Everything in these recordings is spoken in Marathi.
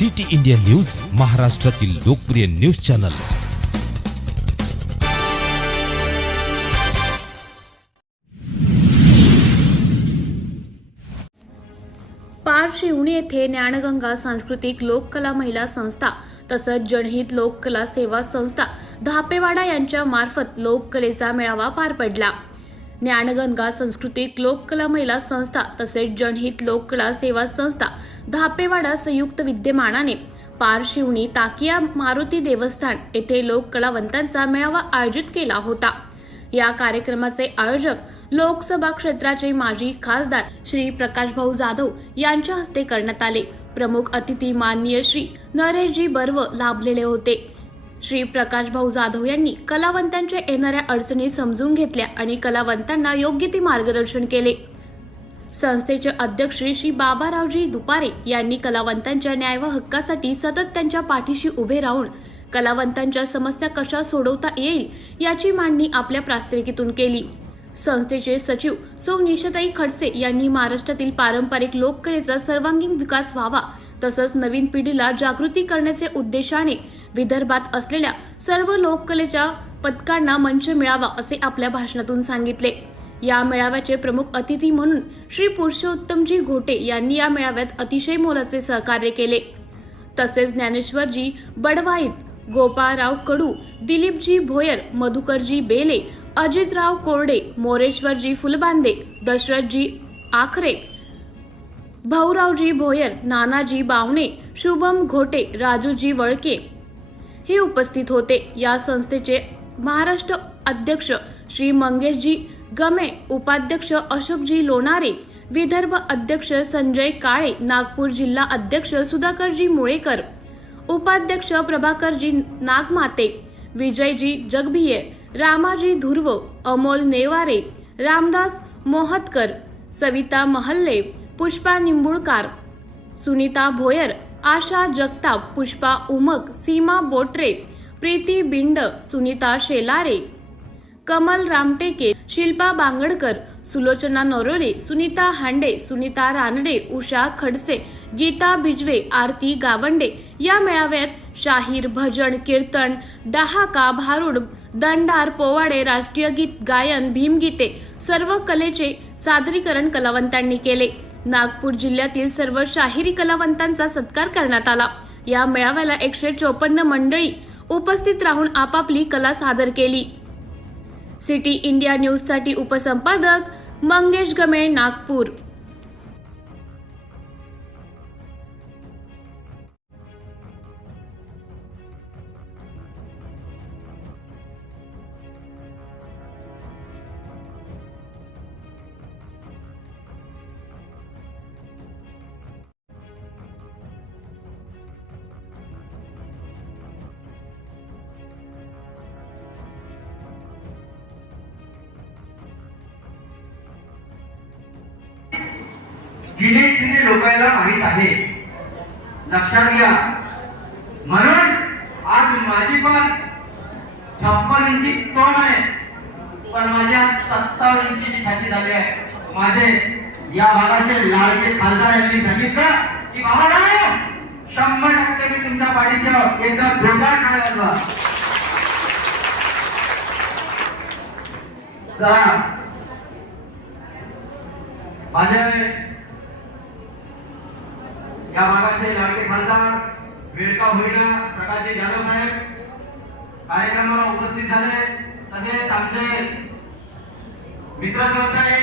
सिटी इंडिया न्यूज महाराष्ट्रातील लोकप्रिय न्यूज चॅनल. पार शिवणी येथे ज्ञानगंगा सांस्कृतिक लोककला महिला संस्था तसंच जनहित लोककला सेवा संस्था धापेवाडा यांच्या मार्फत लोककलेचा मेळावा पार पडला. ज्ञानगंगा सांस्कृतिक लोककला महिला संस्था तसेच जनहित लोककला सेवा संस्था धापेवाडा संयुक्त विद्यमानाने पार शिवणी ताकिया मारुती देवस्थान येथे लोककलावंतांचा मेळावा आयोजित केला होता. या कार्यक्रमाचे आयोजक लोकसभा क्षेत्राचे माजी खासदार श्री प्रकाशभाऊ जाधव यांच्या हस्ते करण्यात आले. प्रमुख अतिथी माननीय श्री नरेशजी बर्व लाभलेले होते. श्री प्रकाशभाऊ जाधव यांनी कलावंतांच्या येणाऱ्या अडचणी समजून घेतल्या आणि कलावंतांना योग्य ते मार्गदर्शन केले. संस्थेचे अध्यक्ष श्री श्री बाबारावजी दुपारे यांनी कलावंतांच्या न्याय व हक्कासाठी सतत त्यांच्या पाठीशी उभे राहून कलावंतांच्या समस्या कशा सोडवता येईल याची मांडणी आपल्या प्रास्ताविकेतून केली. संस्थेचे सचिव सौ निशताई खडसे यांनी महाराष्ट्रातील पारंपरिक लोककलेचा सर्वांगीण विकास व्हावा तसंच नवीन पिढीला जागृती करण्याचे उद्देशाने विदर्भात असलेल्या सर्व लोककलेच्या पथकांना मंच मिळावा असे आपल्या भाषणातून सांगितले. या मेळाव्याचे प्रमुख अतिथी म्हणून श्री पुरुषोत्तमजी घोटे यांनी या मेळाव्यात अतिशय मोलाचे सहकार्य केले. तसेच ज्ञानेश्वरजी बडवाईत गोपाळराव कडू दिलीपजी भोयर मधुकरजी बेले अजितराव कोरडे मोरेश्वरजी फुलबांदे दशरथजी आखरे भाऊरावजी भोयर नानाजी बावणे शुभम घोटे राजूजी वळके हे उपस्थित होते. या संस्थेचे महाराष्ट्र अध्यक्ष श्री मंगेशजी गमे उपाध्यक्ष अशोकजी लोणारे विदर्भ अध्यक्ष संजय काळे नागपूर जिल्हा अध्यक्ष सुधाकरजी मुळेकर उपाध्यक्ष प्रभाकरजी नागमाते विजयजी जगभिये रामाजी धुर्व अमोल नेवारे रामदास मोहतकर सविता महल्ले पुष्पा निंबुळकार सुनीता भोयर आशा जगताप पुष्पा उमक सीमा बोटरे प्रीती बिंड सुनीता शेलारे कमल रामटेके शिल्पा बांगडकर सुलोचना नरोळे सुनीता हांडे सुनीता रानडे उषा खडसे गीता बिजवे आरती गावंडे या मेळाव्यात शाहीर भजन कीर्तन डहाका भारुड दंडार पोवाडे राष्ट्रीय गीत गायन भीमगीते सर्व कलेचे सादरीकरण कलावंतांनी केले. नागपूर जिल्ह्यातील सर्व शाहिरी कलावंतांचा सत्कार करण्यात आला. या मेळाव्याला एकशे चोपन्न मंडळी उपस्थित राहून आपापली कला सादर केली. सिटी इंडिया न्यूजसाठी उपसंपादक मंगेश गमे नागपूर. गिने चिने लोकांना माहीत आहे. लक्षात घ्या. म्हणून आज माझी पण छप्पन इंची तोंड आहे. पण माझ्या सत्तावन्न इंचीची छाती झाली आहे. माझे या भागाचे लाडके खासदार यांनी सांगितलं की बाबा शंभर टक्के मी तुमच्या पाठीशी एकदा जोरदार टाळ्या चला. माझे या भागाचे लाडके खासदार वेळका होईना प्रकाशजी जाधव साहेब. कार्यक्रमाला उपस्थित झाले. तसेच आमचे मित्र आहे.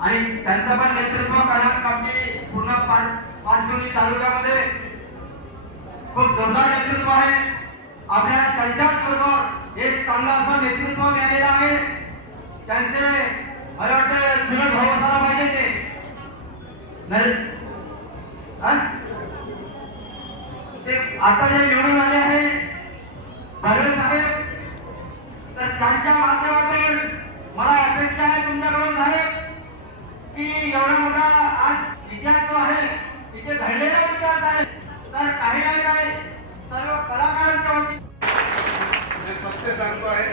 आणि त्यांचं पण नेतृत्व करण्यात आमची पूर्ण पाचशेवली तालुक्यामध्ये. खूप जोरदार नेतृत्व आहे. आपल्याला त्यांच्याच बरोबर एक चांगलं असं नेतृत्व मिळालेलं आहे. त्यांचे मला वाटतं चुलत भाऊ असायला पाहिजे ते. नाही ते आता जे निवडून आले आहे बर्वे साहेब तर त्यांच्या माध्यमातून मला अपेक्षा आहे तुमच्याकडून साहेब की एवढा मोठा आज इतिहास जो आहे तिथे घडलेला इतिहास आहे. तर काही नाही काय सर्व कलाकारांच्या वतीने सत्य सांगतो आहे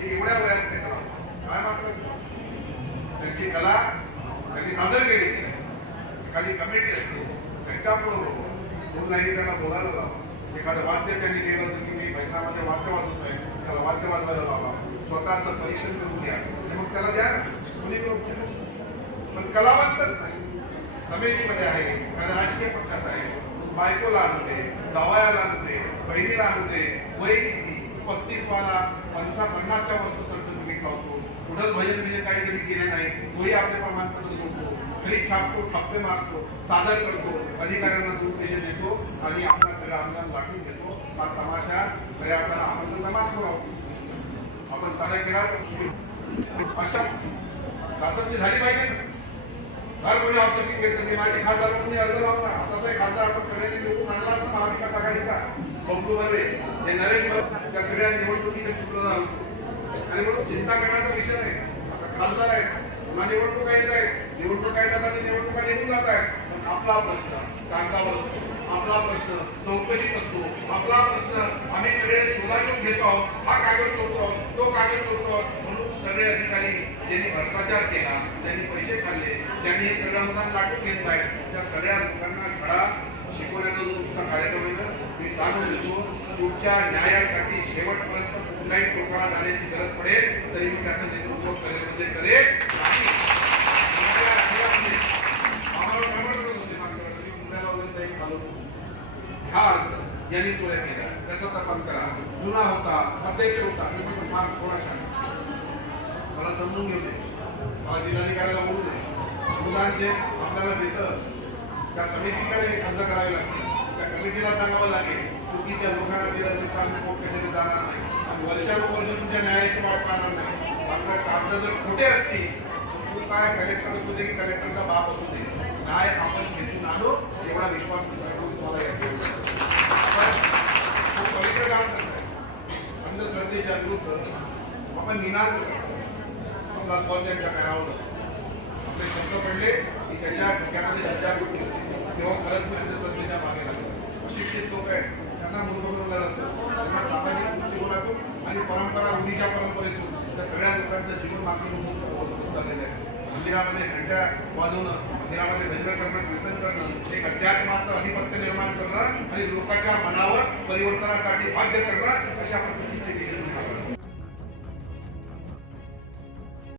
ते एवढ्या वयात ते कला काय मागतात त्यांची कला त्यांनी सादर केली. एखादी कमिटी असते पुढे म्हणून नाही त्यांना बोलायला लावा. एखादं वाद्य त्यांनी केलं असेल की मी भजनामध्ये वाद्य वाजवत आहे त्याला वाद्य वाजवायला लावा. स्वतःचं परीक्षण करून द्या मग त्याला द्या ना. कोणी पण कलावंतच नाही. समितीमध्ये आहे एखाद्या राजकीय पक्षात आहे. बायकोला आणू दे जावयाला आणू दे बहिणीला आणू दे वय किती? पस्तीस वाला पंचा पन्नासच्या वर्षासाठी तुम्ही लावतो पुढं भजन भजन काही कधी केले नाही. तोही आपले प्रमाणपत्र घरी छापतो ठप्पे मारतो सादर करतो अधिकाऱ्यांना दुरुपदेश देतो आणि आपला सगळा अनुदान वाटून घेतो. हा तमाशा खऱ्या अर्थानं आपण तो तमाश करावं आपण तसा केला अशा चाचपणी झाली पाहिजे. ना हर कोणी ऑपरेशन घेतलं. मी माझे खासदार म्हणून अर्ज लावला. आताचा एक खासदार आपण सगळ्यांनी निवडून आणला तर महाविकास आघाडीचा. बबलू बर्वे हे नरेंद्र त्या सगळ्या निवडणुकीचे सूत्रधार होतो. आणि म्हणून चिंता करण्याचा विषय नाही. आता खासदार आहे पुन्हा निवडणुका येत आहेत. निवडणुका येतात आणि निवडणुका निघून जात आहेत. पण आपला प्रश्न कागदावर असतो. आपला प्रश्न चौकशीत असतो. आपला प्रश्न आम्ही सगळे शोधाशोध घेतो आहोत. हा कागद शोधतो तो कागद शोधतो म्हणून सगळे अधिकारी ज्यांनी भ्रष्टाचार केला ज्यांनी पैसे खाल्ले ज्यांनी हे सगळं अनुदान लाटून घेत आहेत त्या सगळ्या लोकांना घडा शिकवण्याचा जो तुमचा कार्यक्रम आहे ना मी सांगून देतो तुमच्या न्यायासाठी शेवटपर्यंत कुठल्याही टोकाला जाण्याची गरज पडेल तरी मी त्याचं नेतृत्व करेल म्हणजे करेल आणि न्याय राखण्यामध्ये आम्हाला गडबड करत होते मागच्या वेळेला. मी मुंबईला वगैरे जाऊन आलो होतो. हा अर्ज यांनी चोऱ्या केल्या त्याचा तपास करा. गुन्हा होता अध्यक्ष होता. मी म्हटलं, मला समजून घेऊ दे. मला जिल्हाधिकाऱ्याला बोलू दे. अनुदान जे आपल्याला देतं त्या समितीकडे अर्ज करावे लागते त्या कमिटीला सांगावं लागेल चुकीच्या लोकांना दिलं असेल तर आम्ही कोर्ट जाणार नाही. आणि वर्षानुवर्ष तुमच्या न्यायाची वाट पाहणार नाही. आपल्या कागद जर खोटे असतील तर तू काय कलेक्टर असू दे की कलेक्टरचा बाप असू दे. न्याय आपण घेतून आणू एवढा विश्वास तुम्हाला येतो आपण खूप पवित्र काम करतोय अंधश्रद्धेच्या विरुद्ध आपण निनाद करतो आपला स्वत्याग करावं आपले शब्द पडले की त्याच्या डोक्यामध्ये ज्या गोष्टी तेव्हा खरंच मी अंधश्रद्धेच्या मागे लागतो अशिक्षित लोक आहेत. त्यांना मूर्ख बनवलं जातो. त्यांना सामाजिक दृष्टिकोनातून आणि परंपरा रूढीच्या परंपरेतून त्या सगळ्या लोकांचं जीवन मात्र मूर्ख चाललेलं आहे. मंदिरामध्ये घंट्या वाजवणं मंदिरामध्ये भजन करणं कीर्तन करणं एक अध्यात्माचं अधिपत्य निर्माण करणं आणि लोकांच्या मनावर परिवर्तनासाठी बाध्य करणं अशा पद्धतीने